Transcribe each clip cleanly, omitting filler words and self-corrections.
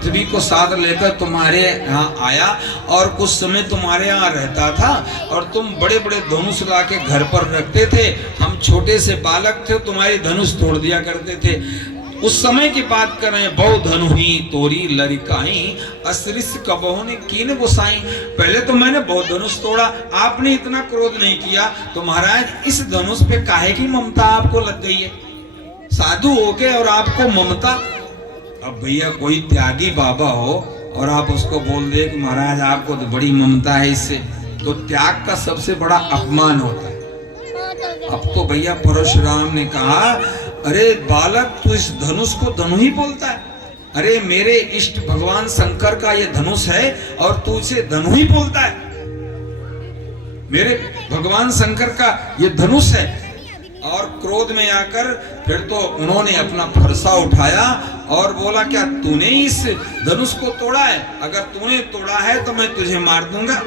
पृथ्वी को साथ लेकर तुम्हारे यहाँ आया और कुछ समय तुम्हारे यहाँ रहता था और तुम बड़े बड़े धनुष ला के घर पर रखते थे। हम छोटे से बालक थे, तुम्हारी धनुष तोड़ दिया करते थे। उस समय की बात करें, बहु धनुही तोरी लरिकाई असरिस कबहु ने कीन गुसाई। पहले तो मैंने बहुत धनुष तोड़ा, आपने इतना क्रोध नहीं किया, तो महाराज इस धनुष पे काहे की ममता आपको लग गई है? साधु हो के और आपको ममता। अब भैया कोई त्यागी बाबा हो और आप उसको बोल दे कि महाराज आपको तो बड़ी ममता है इससे, तो त्याग का सबसे बड़ा अपमान होता है। अब तो भैया परशुराम ने कहा, अरे बालक तू इस धनुष को धनु ही बोलता है? अरे मेरे इष्ट भगवान शंकर का ये धनुष है और तू इसे धनु ही बोलता है? मेरे भगवान शंकर का ये धनुष है। और क्रोध में आकर फिर तो उन्होंने अपना फरसा उठाया और बोला, क्या तूने इस धनुष को तोड़ा है? अगर तूने तोड़ा है तो मैं तुझे मार दूंगा।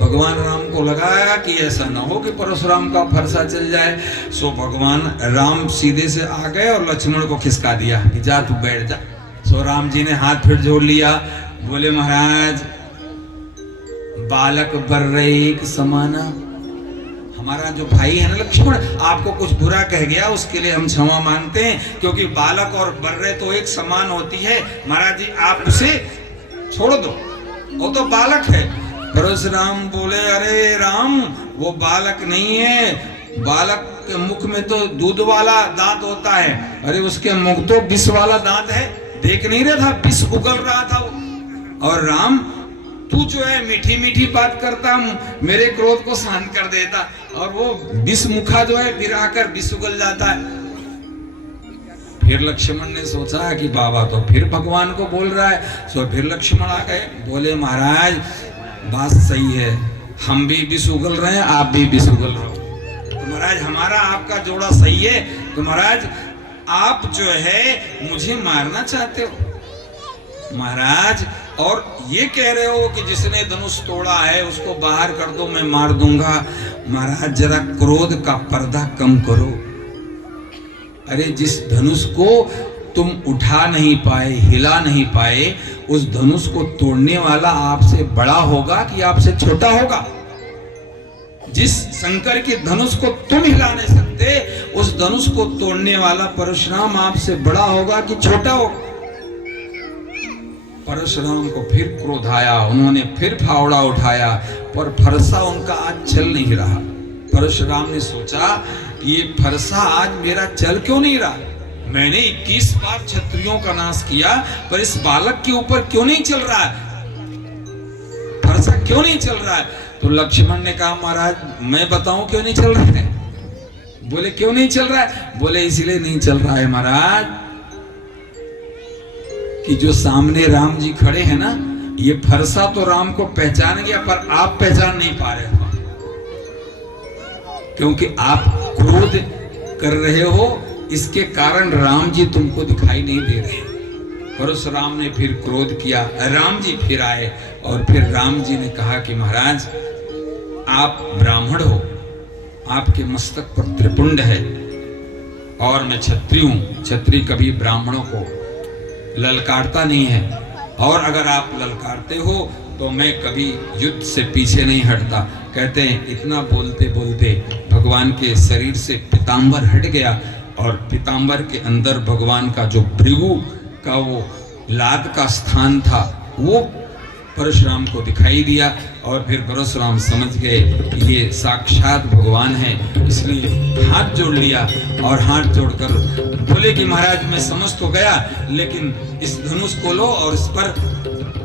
भगवान राम को लगाया कि ऐसा ना हो कि परशुराम का फरसा चल जाए। सो भगवान राम सीधे से आ गए और लक्ष्मण को खिसका दिया कि जा तू बैठ जा। सो राम जी ने हाथ फिर जोड़ लिया, बोले महाराज बालक बर्रे एक समाना। हमारा जो भाई है ना लक्ष्मण, आपको कुछ बुरा कह गया उसके लिए हम क्षमा मांगते हैं, क्योंकि बालक और बर्रे तो एक समान होती है। महाराज जी आप उसे छोड़ दो, वो तो बालक है। परशुराम बोले, अरे राम वो बालक नहीं है, बालक के मुख में तो दूध वाला दांत होता है, अरे उसके मुख तो विष वाला दांत है। देख नहीं रहा था विष उगल रहा था वो। और राम तू जो है मीठी मीठी बात करता, मेरे क्रोध को शांत कर देता, और वो विष मुखा जो है फिर आकर विष उगल जाता है। फिर लक्ष्मण ने सोचा कि बाबा तो फिर भगवान को बोल रहा है। सो फिर लक्ष्मण आ गए, बोले महाराज बात सही है, हम भी विष उगल रहे हैं, आप भी विष उगल रहे हो, तो महाराज हमारा आपका जोड़ा सही है। तो महाराज आप जो है मुझे मारना चाहते हो महाराज, और ये कह रहे हो कि जिसने धनुष तोड़ा है उसको बाहर कर दो, मैं मार दूंगा। महाराज जरा क्रोध का पर्दा कम करो। अरे जिस धनुष को तुम उठा नहीं पाए, हिला नहीं पाए, उस धनुष को तोड़ने वाला आपसे बड़ा होगा कि आपसे छोटा होगा? जिस शंकर के धनुष को तुम हिला नहीं सकते, उस धनुष को तोड़ने वाला परशुराम आपसे बड़ा होगा कि छोटा होगा? परशुराम को फिर क्रोध आया, उन्होंने फिर फावड़ा उठाया, पर फरसा उनका आज चल नहीं रहा। परशुराम ने सोचा ये फरसा आज मेरा चल क्यों नहीं रहा? मैंने 21 बार क्षत्रियों का नाश किया, पर इस बालक के ऊपर क्यों नहीं चल रहा है? फरसा क्यों नहीं चल रहा है? तो लक्ष्मण ने कहा, महाराज मैं बताऊं क्यों नहीं चल रहा है? बोले क्यों नहीं चल रहा है? बोले इसलिए नहीं चल रहा है महाराज कि जो सामने राम जी खड़े हैं ना, ये फरसा तो राम को पहचान गया, पर आप पहचान नहीं पा रहे हो, क्योंकि आप क्रोध कर रहे हो, इसके कारण राम जी तुमको दिखाई नहीं दे रहे। परशुराम ने फिर क्रोध किया, राम जी फिर आए और फिर राम जी ने कहा कि महाराज आप ब्राह्मण हो, आपके मस्तक पर त्रिपुंड है और मैं क्षत्रिय हूं। क्षत्रिय कभी ब्राह्मणों को ललकारता नहीं है, और अगर आप ललकारते हो तो मैं कभी युद्ध से पीछे नहीं हटता। कहते हैं इतना बोलते बोलते भगवान के शरीर से पीतांबर हट गया और पीतांबर के अंदर भगवान का जो भृगु का वो लाद का स्थान था वो परशुराम को दिखाई दिया। और फिर परशुराम समझ गए ये साक्षात भगवान है, इसलिए हाथ जोड़ लिया और हाथ जोड़कर बोले कि महाराज मैं समझ तो गया, लेकिन इस धनुष को लो और इस पर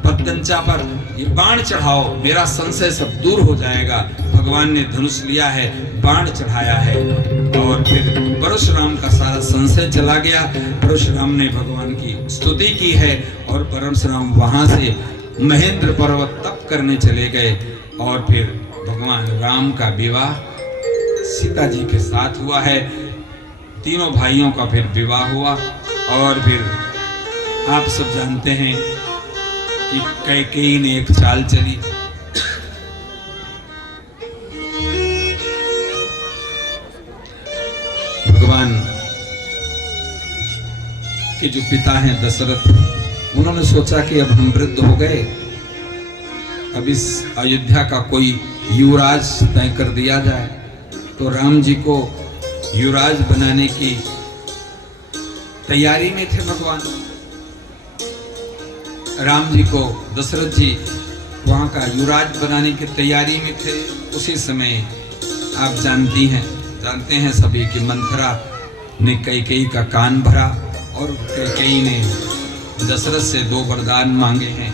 पतंचा पर ये बाण चढ़ाओ, मेरा संशय सब दूर हो जाएगा। भगवान ने धनुष लिया है, बाण चढ़ाया है, और फिर परशुराम का सारा संशय चला गया। परशुराम ने भगवान की स्तुति की है और परशुराम वहां से महेंद्र पर्वत तप करने चले गए। और फिर भगवान राम का विवाह सीता जी के साथ हुआ है। तीनों भाइयों का फिर विवाह हुआ। और फिर आप सब जानते हैं कि कैकेयी ने एक चाल चली, भगवान के जो पिता हैं दशरथ, उन्होंने सोचा कि अब हम वृद्ध हो गए, अब इस अयोध्या का कोई युवराज तय कर दिया जाए। तो राम जी को युवराज बनाने की तैयारी में थे भगवान। राम जी को दशरथ जी वहां का युवराज बनाने की तैयारी में थे। उसी समय आप जानते हैं सभी कि मंथरा ने कैकेयी का कान भरा और कैकेयी ने दशरथ से 2 वरदान मांगे हैं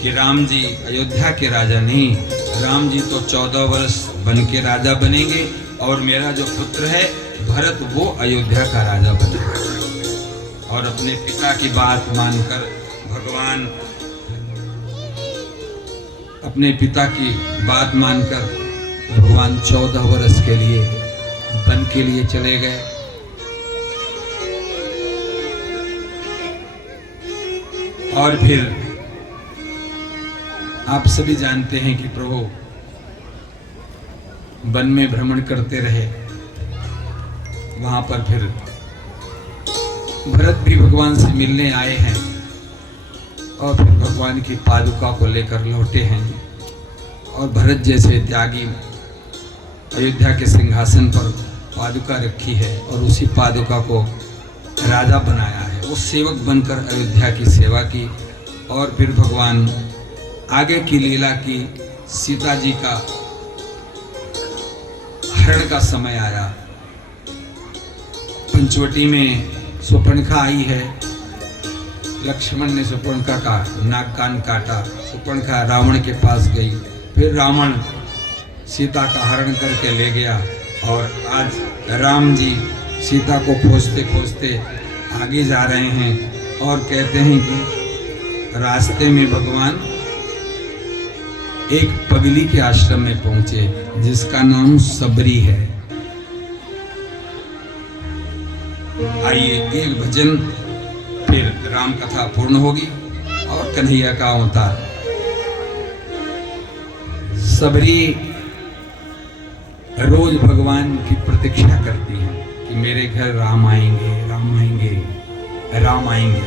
कि राम जी अयोध्या के राजा नहीं, राम जी तो 14 वर्ष बन के राजा बनेंगे और मेरा जो पुत्र है भरत वो अयोध्या का राजा बनेगा। और अपने पिता की बात मानकर भगवान अपने पिता की बात मानकर भगवान 14 वर्ष के लिए वन के लिए चले गए। और फिर आप सभी जानते हैं कि प्रभु वन में भ्रमण करते रहे। वहां पर फिर भरत भी भगवान से मिलने आए हैं और फिर भगवान की पादुका को लेकर लौटे हैं। और भरत जैसे त्यागी अयोध्या के सिंहासन पर पादुका रखी है और उसी पादुका को राजा बनाया है। वो सेवक बनकर अयोध्या की सेवा की। और फिर भगवान आगे की लीला की। सीता जी का हरण का समय आया। पंचवटी में सुपर्णखा आई है। लक्ष्मण ने सुपर्णखा का नाक कान काटा। सुपर्णखा रावण के पास गई। फिर रावण सीता का हरण करके ले गया। और आज राम जी सीता को खोजते खोजते आगे जा रहे हैं। और कहते हैं कि रास्ते में भगवान एक पगली के आश्रम में पहुंचे जिसका नाम सबरी है। आइए एक भजन, फिर राम कथा पूर्ण होगी और कन्हैया का अवतार। सबरी रोज भगवान की प्रतीक्षा करती है कि मेरे घर राम आएंगे, राम आएंगे, राम आएंगे।